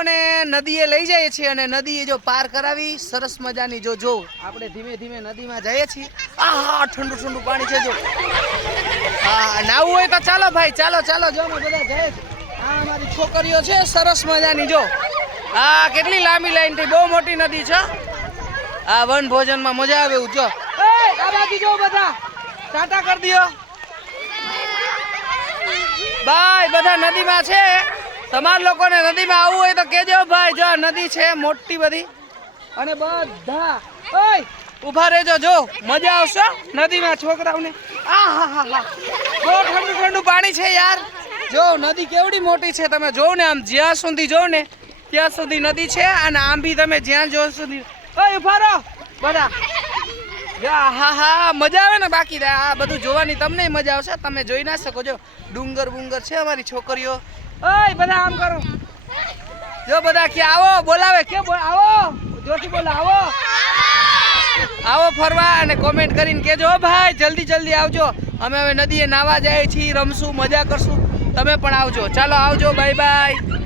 લોકોને નદીએ લઈ જઈએ છીએ અને નદીએ જો પાર કરાવી સરસ મજાની જો આપણે ધીમે ધીમે નદીમાં જઈએ છીએ. આહા ઠંડુ ઠંડુ પાણી છે જો. હા નાવું હોય તો ચાલો ભાઈ, ચાલો જો અમે બધા જઈએ છીએ. આ અમારી છોકરીઓ છે સરસ મજાની જો. હા કેટલી લાંબી લાઈન થી, બહુ મોટી નદી છે. આ વન ભોજનમાં મજા આવે એવું જો. આ બાજુ જો બધા ટાટા કરી દો ભાઈ. બધા નદીમાં છે, તમારા લોકોને નદીમાં આવવું હોય તો કેજો ભાઈ. જો નદી છે મોટી બધી અને બધા ઓય ઊભા રહેજો, જો મજા આવશે નદીમાં છોકરાઓને. આહાહા બહુ ઠંડુ ઠંડુ પાણી છે યાર. જો નદી કેવડી મોટી છે, તમે જોવો ને આમ જ્યાં સુધી જોવો ને ત્યાં સુધી નદી છે અને આમ બી તમે જ્યાં જો સુધી. ઓય ઊભા રહો બધા. હા મજા આવે ને. બાકી આ બધું જોવાની તમને મજા આવશે, તમે જોઈ ના શકો. જો ડુંગર છે અમારી છોકરીઓ. ઓય બધા આમ કરો જો. બધા કે આવો બોલાવે, કે આવો જોથી બોલો, આવો ફરવા. અને કોમેન્ટ કરીને કેજો ભાઈ જલ્દી આવજો. અમે હવે નદીએ નાવા જાય છીએ, રમશું, મજા કરશું. તમે પણ આવજો. ચાલો આવજો, બાય બાય.